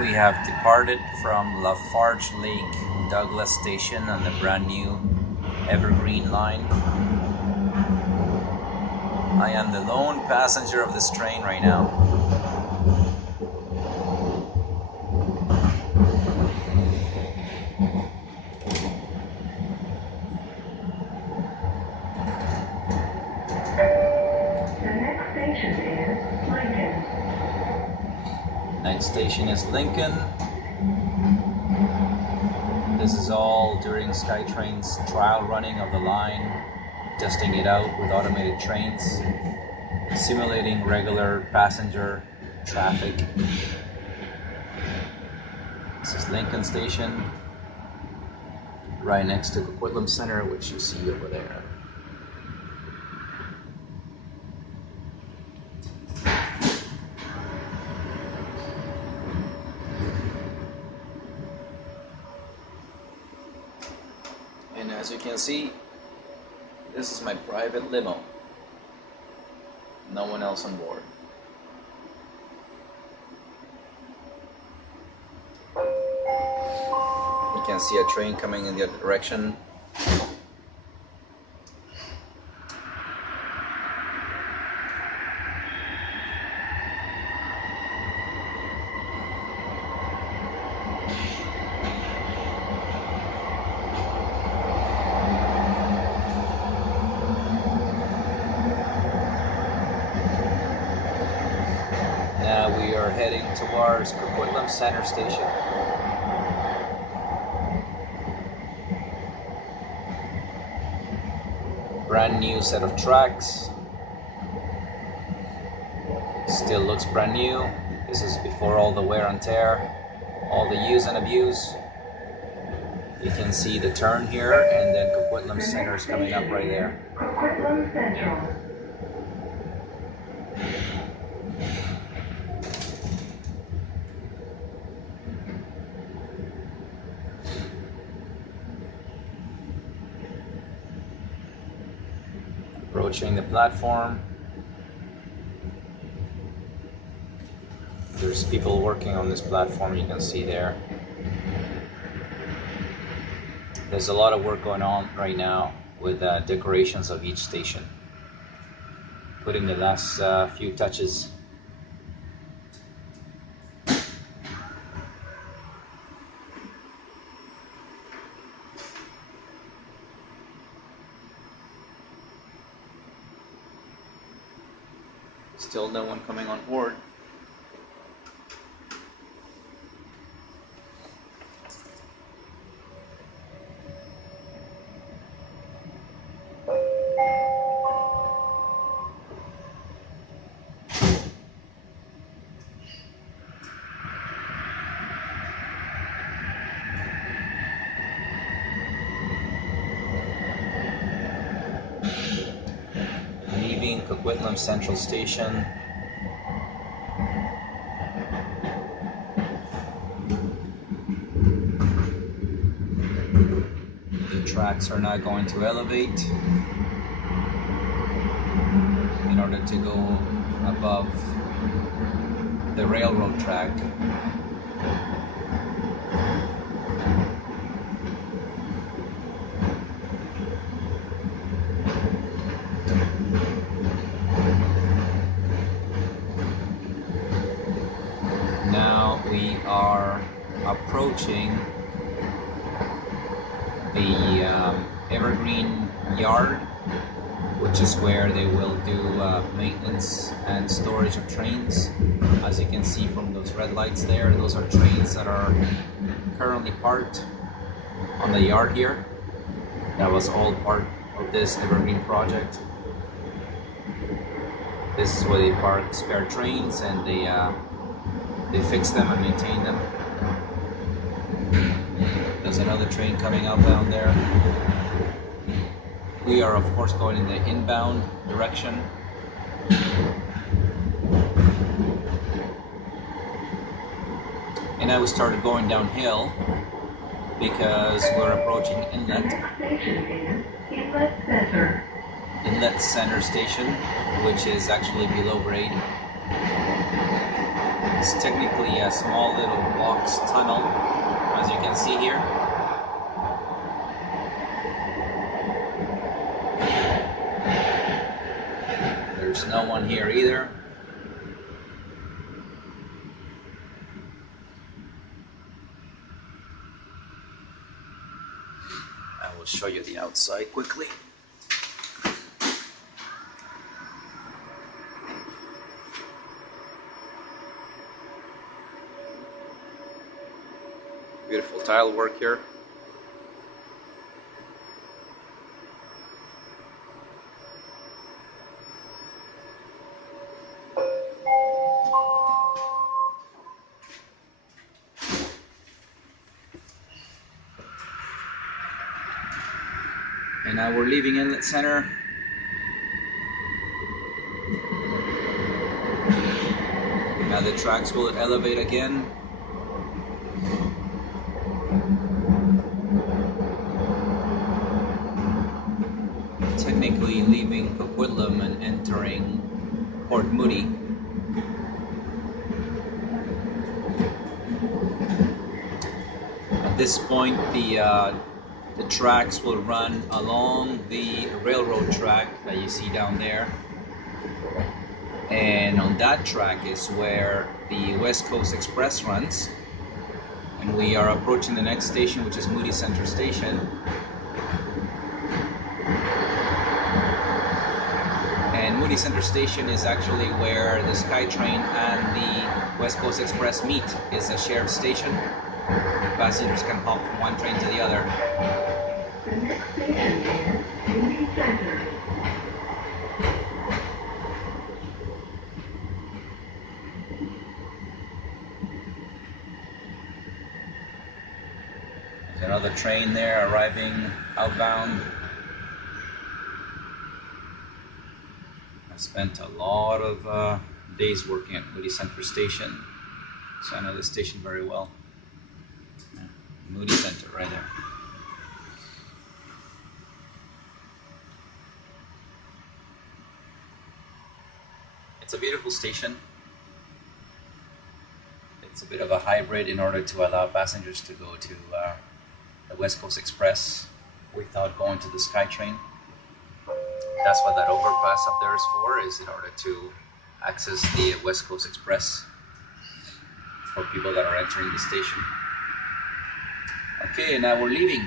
We have departed from Lafarge Lake Douglas Station on the brand new Evergreen line. I am the lone passenger of this train right now. The next station is Lincoln. Next station is Lincoln. This is all during Skytrain's trial running of the line, testing it out with automated trains, simulating regular passenger traffic. This is Lincoln Station, right next to the Coquitlam Center, which you see over there. And as you can see, this is my private limo. No one else on board. You can see a train coming in the other direction. Now we are heading towards Coquitlam Center Station. Brand new set of tracks. Still looks brand new. This is before all the wear and tear, all the use and abuse. You can see the turn here, and then Coquitlam Center is coming up right there. Coquitlam Central. Approaching the platform. There's people working on this platform, you can see there. There's a lot of work going on right now with decorations of each station. Putting the last few touches. Still no one coming on board. Leaving Coquitlam Central Station. The tracks are now going to elevate in order to go above the railroad track. Now we are approaching the Evergreen yard, which is where they will do maintenance and storage of trains. As you can see from those red lights there, those are trains that are currently parked on the yard here. That was all part of this Evergreen project. This is where they park spare trains, and they fix them and maintain them. There's another train coming outbound there. We are of course going in the inbound direction. And now we started going downhill because we're approaching Inlet. The next station is Inlet Center. Inlet Center Station, which is actually below grade. It's technically a small little box tunnel, as you can see here. There's no one here either. I will show you the outside quickly. Beautiful tile work here. And now we're leaving Inlet Center. Now the tracks will elevate again. Technically leaving Coquitlam and entering Port Moody. At this point, the tracks will run along the railroad track that you see down there. And on that track is where the West Coast Express runs. And we are approaching the next station, which is Moody Center Station. And Moody Center Station is actually where the Skytrain and the West Coast Express meet. It's a shared station. Passengers can hop from one train to the other. The next station is Moody Center. There's another train there arriving outbound. I spent a lot of days working at Moody Center Station, so I know this station very well. Yeah, Moody Center right there. It's a beautiful station. It's a bit of a hybrid in order to allow passengers to go to the West Coast Express without going to the Skytrain. That's what that overpass up there is in order to access the West Coast Express for people that are entering the station. Okay, now we're leaving.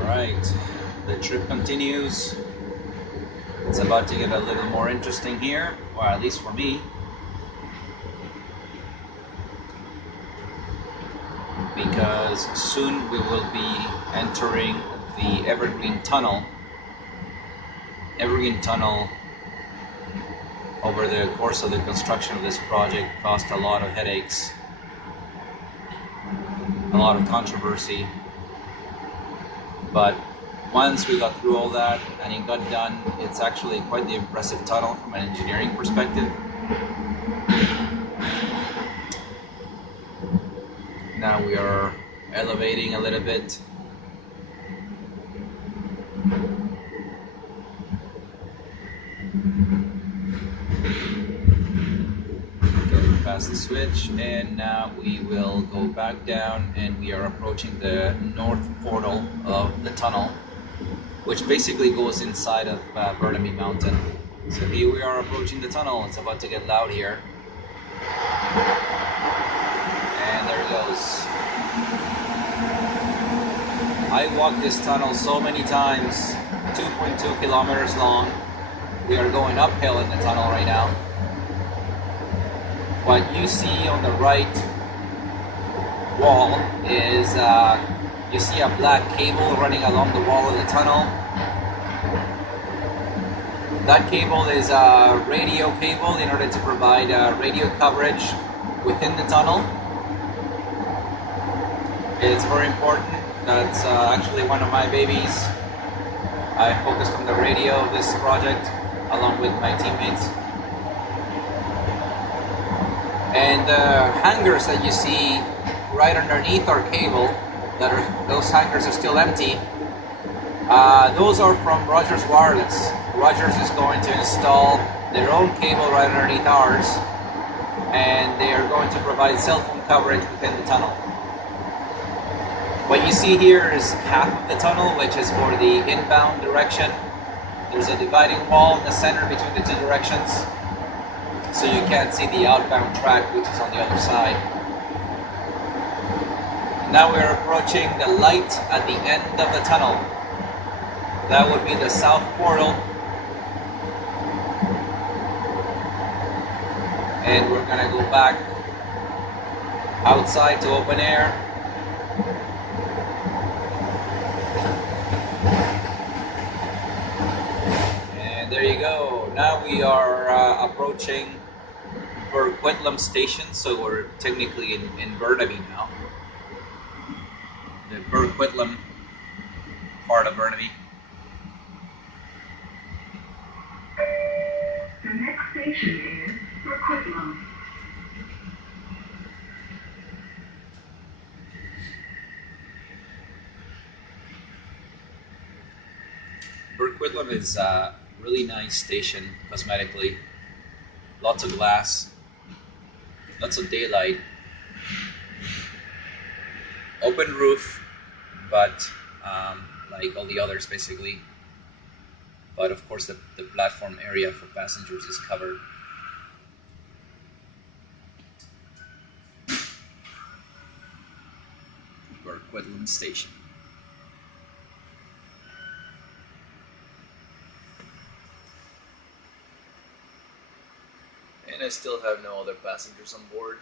Alright, the trip continues. It's about to get a little more interesting here, or at least for me. Because soon we will be entering the Evergreen Tunnel. Evergreen Tunnel, over the course of the construction of this project, caused a lot of headaches, a lot of controversy. But once we got through all that and it got done, it's actually quite the impressive tunnel from an engineering perspective. Now we are elevating a little bit. Getting past the switch, and now we will go back down, and we are approaching the north portal of the tunnel, which basically goes inside of Burnaby Mountain. So here we are approaching the tunnel. It's about to get loud here. And there it goes. I walked this tunnel so many times, 2.2 kilometers long. We are going uphill in the tunnel right now. What you see on the right wall is, you see a black cable running along the wall of the tunnel. That cable is a radio cable in order to provide radio coverage within the tunnel. It's very important. That's actually one of my babies. I focused on the radio of this project along with my teammates. And the hangars that you see right underneath our cable, those hangars are still empty. Those are from Rogers Wireless. Rogers is going to install their own cable right underneath ours, and they are going to provide cell phone coverage within the tunnel. What you see here is half of the tunnel, which is for the inbound direction. There's a dividing wall in the center between the two directions, so you can't see the outbound track, which is on the other side. Now we're approaching the light at the end of the tunnel. That would be the south portal. And we're gonna go back outside to open air. And there you go. Now we are approaching Burquitlam Station, so we're technically in Burnaby now. The Burquitlam part of Burnaby. The next station is Burquitlam. Burquitlam is a really nice station cosmetically. Lots of glass, lots of daylight, open roof, but like all the others basically. But of course the platform area for passengers is covered. Burquitlam Station. And I still have no other passengers on board.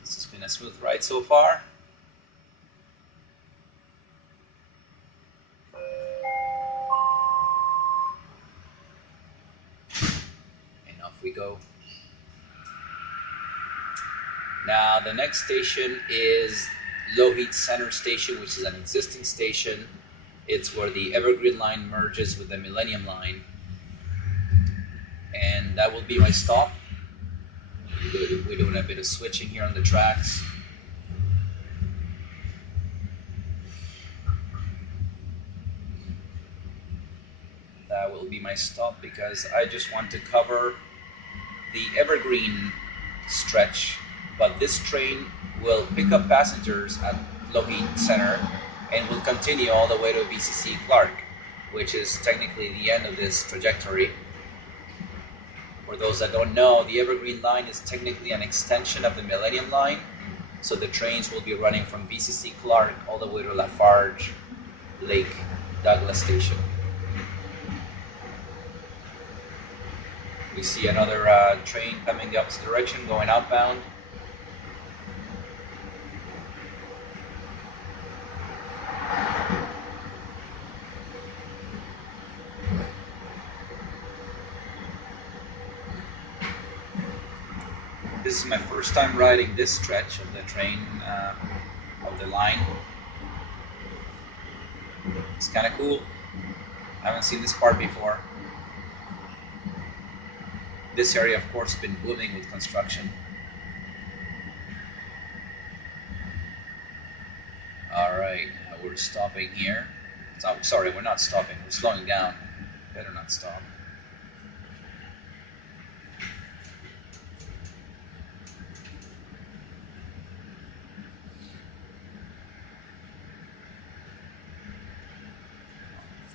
This has been a smooth ride so far. And off we go. Now the next station is Lougheed Center Station, which is an existing station. It's where the Evergreen line merges with the Millennium line. And that will be my stop. We're doing a bit of switching here on the tracks. That will be my stop because I just want to cover the Evergreen stretch. But this train will pick up passengers at Lougheed Center and will continue all the way to BCC Clark, which is technically the end of this trajectory. For those that don't know, the Evergreen line is technically an extension of the Millennium line, so the trains will be running from BCC Clark all the way to Lafarge Lake Douglas Station. We see another train coming the opposite direction, going outbound. This is my first time riding this stretch of the train, of the line. It's kind of cool. I haven't seen this part before. This area, of course, has been booming with construction. Alright, now we're stopping here. Oh, sorry, we're not stopping. We're slowing down. Better not stop.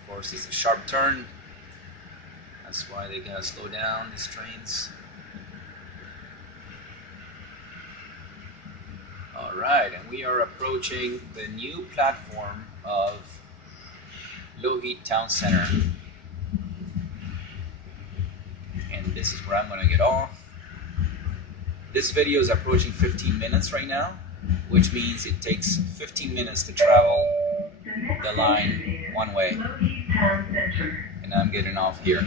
Of course, it's a sharp turn. That's why they gotta slow down, these trains. Alright, and we are approaching the new platform of Lougheed Town Center. And this is where I'm gonna get off. This video is approaching 15 minutes right now, which means it takes 15 minutes to travel the line one way. And I'm getting off here.